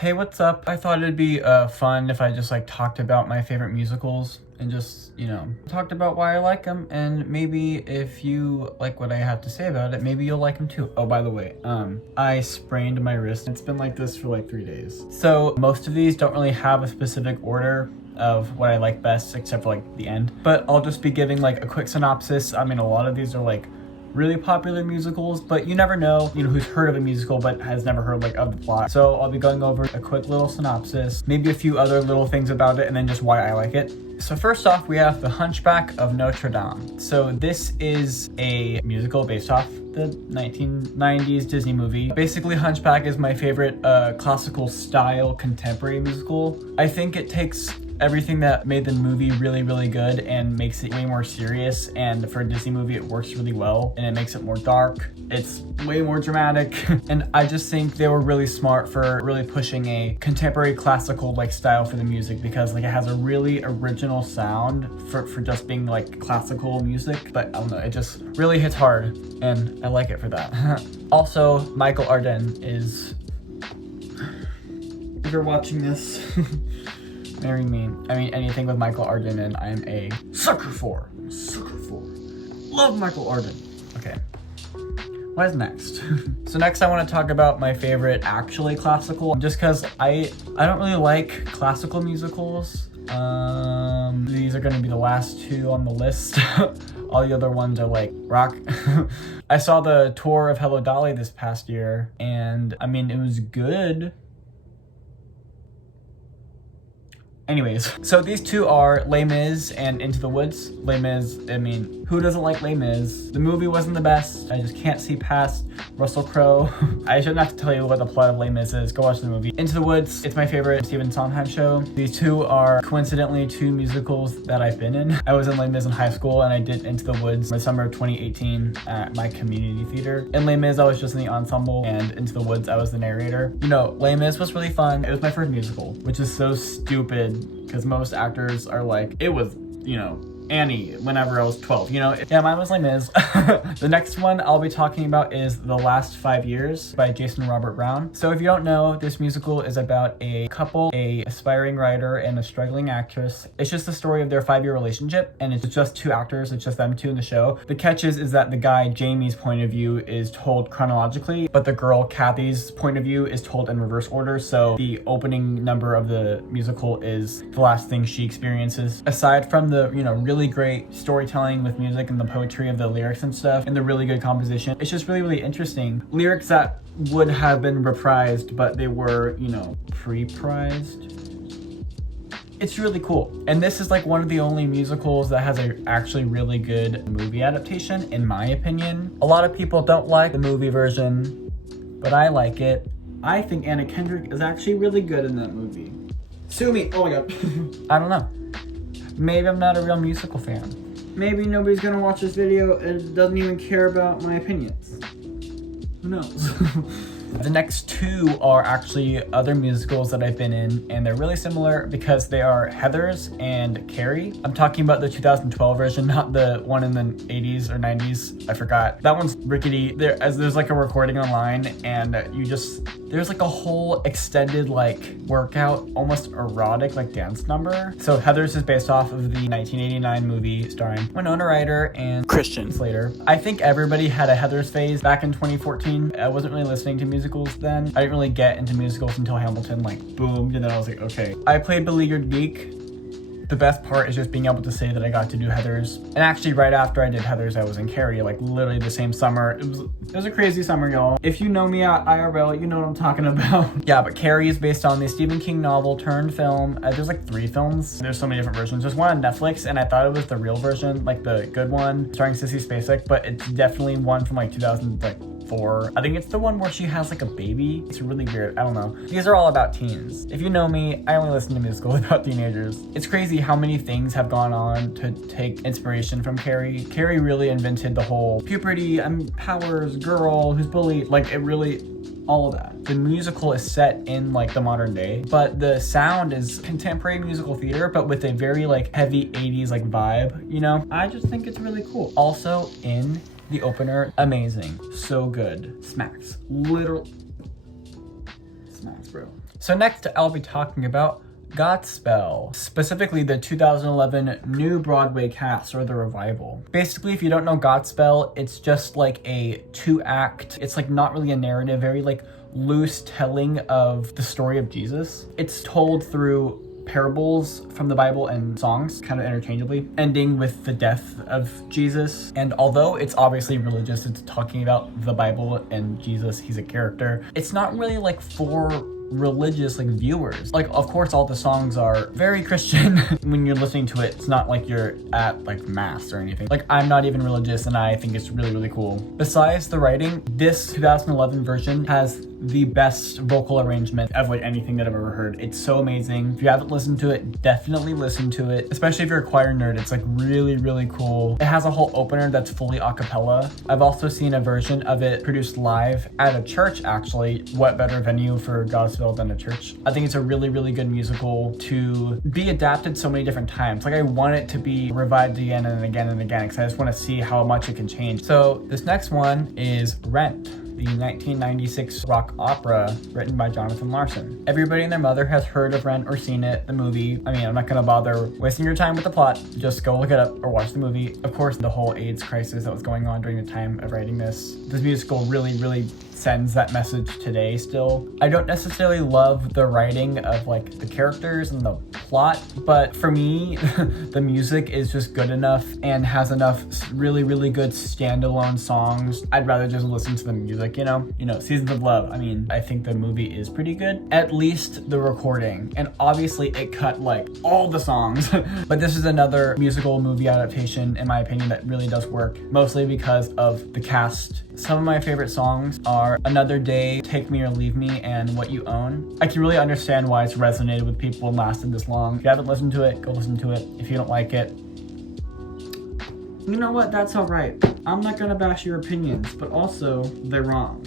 Hey, what's up? I thought it'd be fun if I just like talked about my favorite musicals and just, talked about why I like them, and maybe if you like what I have to say about it, maybe you'll like them too. Oh, by the way, I sprained my wrist. It's been like this for like 3 days. So most of these don't really have a specific order of what I like best, except for like the end. But I'll just be giving like a quick synopsis. I mean, a lot of these are like really popular musicals, but you never know, who's heard of a musical but has never heard like of the plot. So I'll be going over a quick little synopsis, maybe a few other little things about it, and then just why I like it. So first off, we have The Hunchback of Notre Dame. So this is a musical based off the 1990s Disney movie. Basically, Hunchback is my favorite classical style contemporary musical. I think it takes everything that made the movie really, really good and makes it way more serious, and for a Disney movie it works really well, and it makes it more dark. It's way more dramatic and I just think they were really smart for really pushing a contemporary classical like style for the music, because like it has a really original sound for just being like classical music, but I don't know, it just really hits hard and I like it for that. Also, Michael Arden is, if you're watching this, marry me. I mean, anything with Michael Arden and I'm a sucker for. Love Michael Arden. Okay. What is next? So next I want to talk about my favorite actually classical, just because I don't really like classical musicals. These are going to be the last two on the list. All the other ones are like rock. I saw the tour of Hello Dolly this past year, and I mean, it was good. Anyways, so these two are Les Mis and Into the Woods. Les Mis, I mean, who doesn't like Les Mis? The movie wasn't the best. I just can't see past Russell Crowe. I shouldn't have to tell you what the plot of Les Mis is. Go watch the movie. Into the Woods, it's my favorite Stephen Sondheim show. These two are coincidentally two musicals that I've been in. I was in Les Mis in high school, and I did Into the Woods in the summer of 2018 at my community theater. In Les Mis, I was just in the ensemble, and Into the Woods, I was the narrator. Les Mis was really fun. It was my first musical, which is so stupid, because most actors are like, it was, Annie whenever I was 12, Yeah, mine was Les Mis. The next one I'll be talking about is The Last 5 Years by Jason Robert Brown. So if you don't know, this musical is about a couple, a aspiring writer and a struggling actress. It's just the story of their 5-year relationship, and it's just two actors, it's just them two in the show. The catch is that the guy, Jamie's point of view is told chronologically, but the girl, Kathy's point of view is told in reverse order, so the opening number of the musical is the last thing she experiences. Aside from the, really great storytelling with music and the poetry of the lyrics and stuff, and the really good composition, it's just really, really interesting. Lyrics that would have been reprised, but they were, pre-prized. It's really cool. And this is like one of the only musicals that has a actually really good movie adaptation, in my opinion. A lot of people don't like the movie version, but I like it. I think Anna Kendrick is actually really good in that movie. Sue me. Oh my god. I don't know. Maybe I'm not a real musical fan. Maybe nobody's gonna watch this video and doesn't even care about my opinions. Who knows? The next two are actually other musicals that I've been in, and they're really similar because they are Heathers and Carrie. I'm talking about the 2012 version, not the one in the 80s or 90s. I forgot. That one's rickety. There's like a recording online, and there's like a whole extended like workout, almost erotic like dance number. So Heathers is based off of the 1989 movie starring Winona Ryder and Christian Slater. I think everybody had a Heathers phase back in 2014. I wasn't really listening to musicals then. I didn't really get into musicals until Hamilton like boomed, and then I was like, okay. I played Beleaguered Geek. The best part is just being able to say that I got to do Heathers. And actually right after I did Heathers, I was in Carrie, like literally the same summer. It was a crazy summer, y'all. If you know me at IRL, you know what I'm talking about. Yeah, but Carrie is based on the Stephen King novel turned film. There's like 3 films. There's so many different versions. There's one on Netflix, and I thought it was the real version, like the good one, starring Sissy Spacek, but it's definitely one from like 2004. I think it's the one where she has like a baby. It's really weird. I don't know. These are all about teens. If you know me, I only listen to musicals about teenagers. It's crazy how many things have gone on to take inspiration from Carrie. Carrie really invented the whole puberty, powers, girl who's bullied, like it really, all of that. The musical is set in like the modern day, but the sound is contemporary musical theater, but with a very like heavy 80s like vibe, I just think it's really cool. Also in the opener, amazing, so good, smacks, literal smacks, bro. So next I'll be talking about Godspell, specifically the 2011 new Broadway cast or the revival. Basically, if you don't know Godspell, it's just like a 2-act, it's like not really a narrative, very like loose telling of the story of Jesus. It's told through parables from the Bible and songs, kind of interchangeably, ending with the death of Jesus. And although it's obviously religious, it's talking about the Bible and Jesus, he's a character, it's not really like for religious like viewers. Like, of course all the songs are very Christian. When you're listening to it, it's not like you're at like mass or anything. Like, I'm not even religious and I think it's really, really cool. Besides the writing, this 2011 version has the best vocal arrangement of like anything that I've ever heard. It's so amazing. If you haven't listened to it, definitely listen to it, especially if you're a choir nerd. It's like really, really cool. It has a whole opener that's fully a cappella. I've also seen a version of it produced live at a church, actually. What better venue for Godspell than a church? I think it's a really, really good musical to be adapted so many different times. Like, I want it to be revived again and again and again because I just want to see how much it can change. So this next one is Rent, the 1996 rock opera written by Jonathan Larson. Everybody and their mother has heard of Rent or seen it, the movie. I mean, I'm not gonna bother wasting your time with the plot. Just go look it up or watch the movie. Of course, the whole AIDS crisis that was going on during the time of writing this musical really, really sends that message today still. I don't necessarily love the writing of like the characters and the plot, but for me, the music is just good enough and has enough really, really good standalone songs. I'd rather just listen to the music, you know, Seasons of Love. I mean, I think the movie is pretty good, at least the recording. And obviously it cut like all the songs, but this is another musical movie adaptation, in my opinion, that really does work, mostly because of the cast. Some of my favorite songs are Another Day, Take Me or Leave Me, and What You Own. I can really understand why it's resonated with people and lasted this long. If you haven't listened to it, go listen to it. If you don't like it, you know what? That's all right. I'm not gonna bash your opinions, but also they're wrong.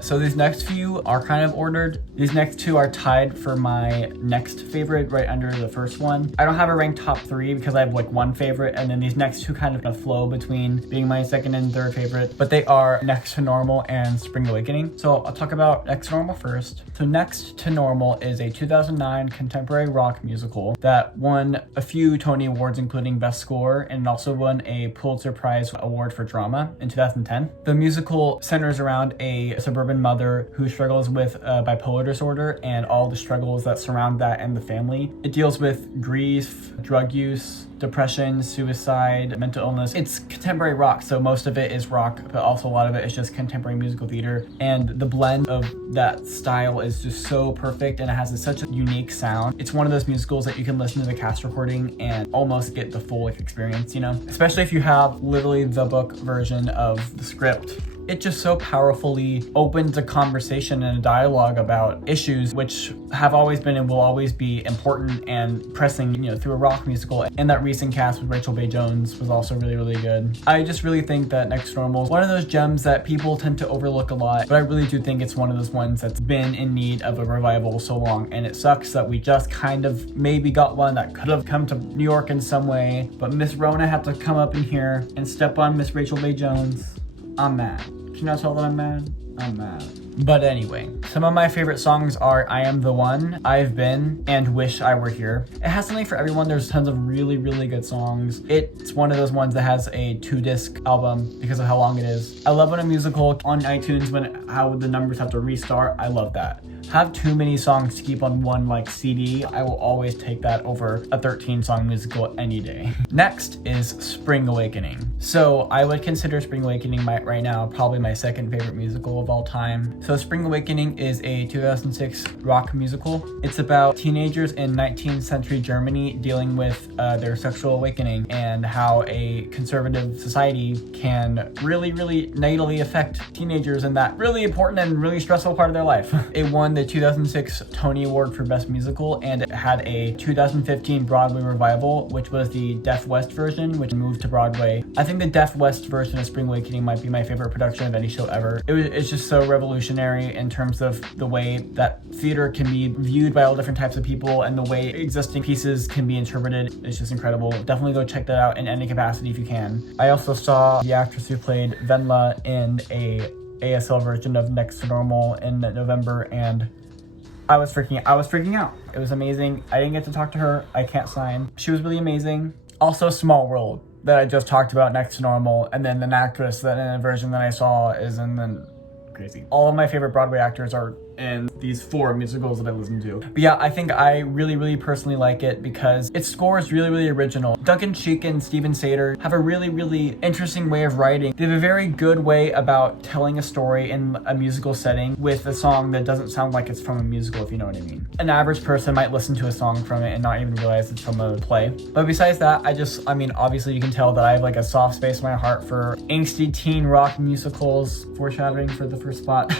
So these next few are kind of ordered. These next two are tied for my next favorite, right under the first one. I don't have a ranked top 3 because I have like one favorite, and then these next two kind of flow between being my second and third favorite, but they are Next to Normal and Spring Awakening. So I'll talk about Next to Normal first. So Next to Normal is a 2009 contemporary rock musical that won a few Tony Awards, including Best Score, and also won a Pulitzer Prize Award for Drama in 2010. The musical centers around a suburban mother who struggles with bipolar disorder and all the struggles that surround that and the family. It deals with grief, drug use, depression, suicide, mental illness. It's contemporary rock, so most of it is rock, but also a lot of it is just contemporary musical theater. And the blend of that style is just so perfect, and it has such a unique sound. It's one of those musicals that you can listen to the cast recording and almost get the full experience, you know? Especially if you have literally the book version of the script. It just so powerfully opens a conversation and a dialogue about issues which have always been and will always be important and pressing, through a rock musical. And that recent cast with Rachel Bay Jones was also really, really good. I just really think that Next to Normal is one of those gems that people tend to overlook a lot, but I really do think it's one of those ones that's been in need of a revival so long, and it sucks that we just kind of maybe got one that could have come to New York in some way, but Miss Rona had to come up in here and step on Miss Rachel Bay Jones. I'm mad. Can you not tell that I'm mad? I'm mad. But anyway, some of my favorite songs are I Am the One, I've Been, and Wish I Were Here. It has something for everyone. There's tons of really, really good songs. It's one of those ones that has a 2-disc album because of how long it is. I love when a musical on iTunes, how the numbers have to restart. I love that. Have too many songs to keep on one CD. I will always take that over a 13-song musical any day. Next is Spring Awakening. So I would consider Spring Awakening right now probably my second favorite musical of all time. So Spring Awakening is a 2006 rock musical. It's about teenagers in 19th century Germany dealing with their sexual awakening and how a conservative society can really, really negatively affect teenagers in that really important and really stressful part of their life. It won the 2006 Tony Award for Best Musical, and it had a 2015 Broadway revival, which was the Deaf West version, which moved to Broadway. I think the Deaf West version of Spring Awakening might be my favorite production of any show ever. It's just so revolutionary in terms of the way that theater can be viewed by all different types of people and the way existing pieces can be interpreted. It's just incredible. Definitely go check that out in any capacity if you can. I also saw the actress who played Venla in a ASL version of Next to Normal in November, and I was freaking out. It was amazing. I didn't get to talk to her. I can't sign. She was really amazing. Also, Small World that I just talked about next to Normal, and then the actress that in a version that I saw is in the crazy. All of my favorite Broadway actors are in these 4 musicals that I listen to. But yeah, I think I really personally like it because its score is really original. Duncan Sheik and Steven Sater have a really interesting way of writing. They have a very good way about telling a story in a musical setting with a song that doesn't sound like it's from a musical, if you know what I mean. An average person might listen to a song from it and not even realize it's from a play. But besides that, I mean, obviously you can tell that I have like a soft space in my heart for angsty teen rock musicals, foreshadowing for the first spot.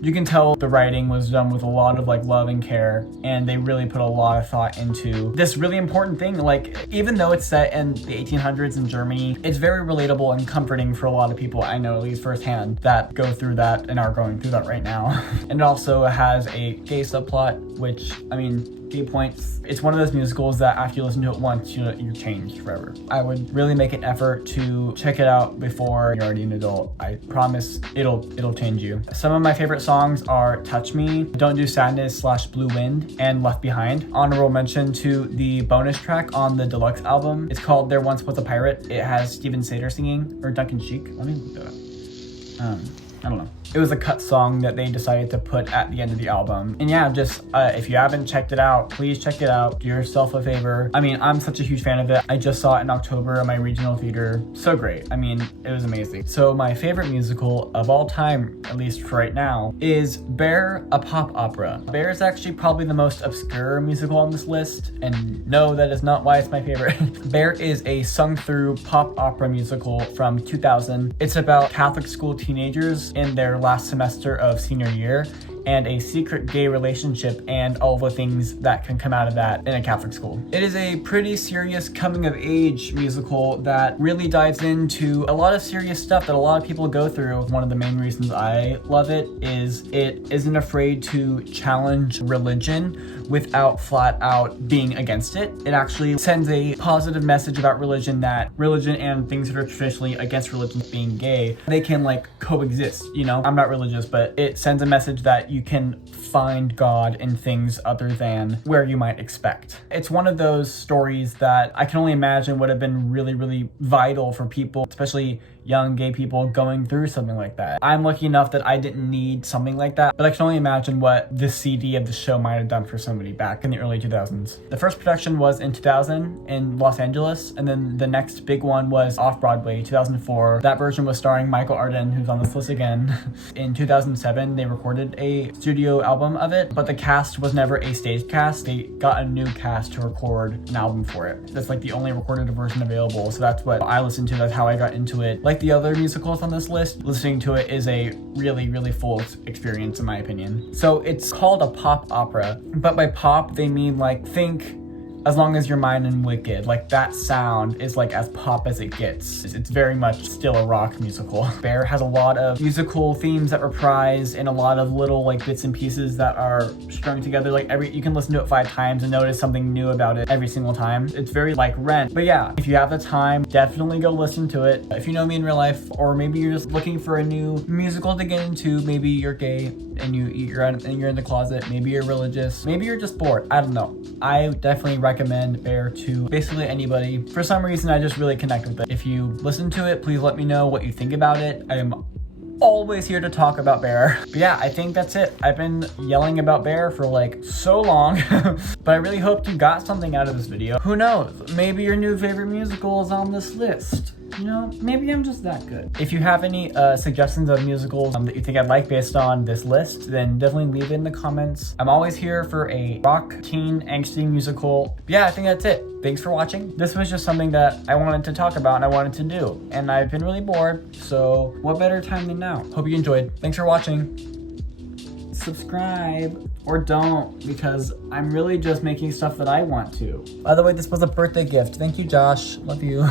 You can tell the writing was done with a lot of like love and care, and they really put a lot of thought into this really important thing. Like, even though it's set in the 1800s in Germany, it's very relatable and comforting for a lot of people I know, at least firsthand, that go through that and are going through that right now. And it also has a gay subplot, which, I mean, gay points. It's one of those musicals that after you listen to it once, you're changed forever. I would really make an effort to check it out before you're already an adult. I promise it'll change you. Some of my favorite songs are Touch Me, Don't Do Sadness / Blue Wind, and Left Behind. Honorable mention to the bonus track on the deluxe album. It's called There Once Was a Pirate. It has Steven Sater singing, or Duncan Sheik. Let me look that up. I don't know. It was a cut song that they decided to put at the end of the album. And yeah, just if you haven't checked it out, please check it out. Do yourself a favor. I mean, I'm such a huge fan of it. I just saw it in October at my regional theater. So great. I mean, it was amazing. So my favorite musical of all time, at least for right now, is Bear, a pop opera. Bear is actually probably the most obscure musical on this list, and no, that is not why it's my favorite. Bear is a sung-through pop opera musical from 2000. It's about Catholic school teenagers in their last semester of senior year and a secret gay relationship and all the things that can come out of that in a Catholic school. It is a pretty serious coming of age musical that really dives into a lot of serious stuff that a lot of people go through. One of the main reasons I love it isn't afraid to challenge religion without flat out being against it. It actually sends a positive message about religion, that religion and things that are traditionally against religion, being gay, they can like coexist, you know? I'm not religious, but it sends a message that you can find God in things other than where you might expect. It's one of those stories that I can only imagine would have been really vital for people, especially young gay people going through something like that. I'm lucky enough that I didn't need something like that, but I can only imagine what the CD of the show might have done for somebody back in the early 2000s. The first production was in 2000 in Los Angeles, and then the next big one was off-Broadway, 2004. That version was starring Michael Arden, who's on this list again. In 2007, they recorded a studio album of it, but the cast was never a stage cast. They got a new cast to record an album for it. That's like the only recorded version available, so that's what I listened to. That's how I got into it. Like the other musicals on this list, listening to it is a really full experience in my opinion. So it's called a pop opera, but by pop they mean like, think As Long As You're Mine and Wicked. Like, that sound is like as pop as it gets. It's very much still a rock musical. Bear has a lot of musical themes that reprise and a lot of little like bits and pieces that are strung together. Like you can listen to it 5 times and notice something new about it every single time. It's very like Rent. But yeah, if you have the time, definitely go listen to it. If you know me in real life, or maybe you're just looking for a new musical to get into, maybe you're gay and you're in the closet, maybe you're religious, maybe you're just bored, I don't know. I definitely recommend Bear to basically anybody. For some reason, I just really connect with it. If you listen to it, please let me know what you think about it. I am always here to talk about Bear. But yeah, I think that's it. I've been yelling about Bear for like so long, but I really hope you got something out of this video. Who knows? Maybe your new favorite musical is on this list. You know, maybe I'm just that good. If you have any suggestions of musicals that you think I'd like based on this list, then definitely leave it in the comments. I'm always here for a rock, teen, angsty musical. But yeah, I think that's it. Thanks for watching. This was just something that I wanted to talk about and I wanted to do. And I've been really bored, so what better time than now? Hope you enjoyed. Thanks for watching. Subscribe. Or don't, because I'm really just making stuff that I want to. By the way, this was a birthday gift. Thank you, Josh. Love you.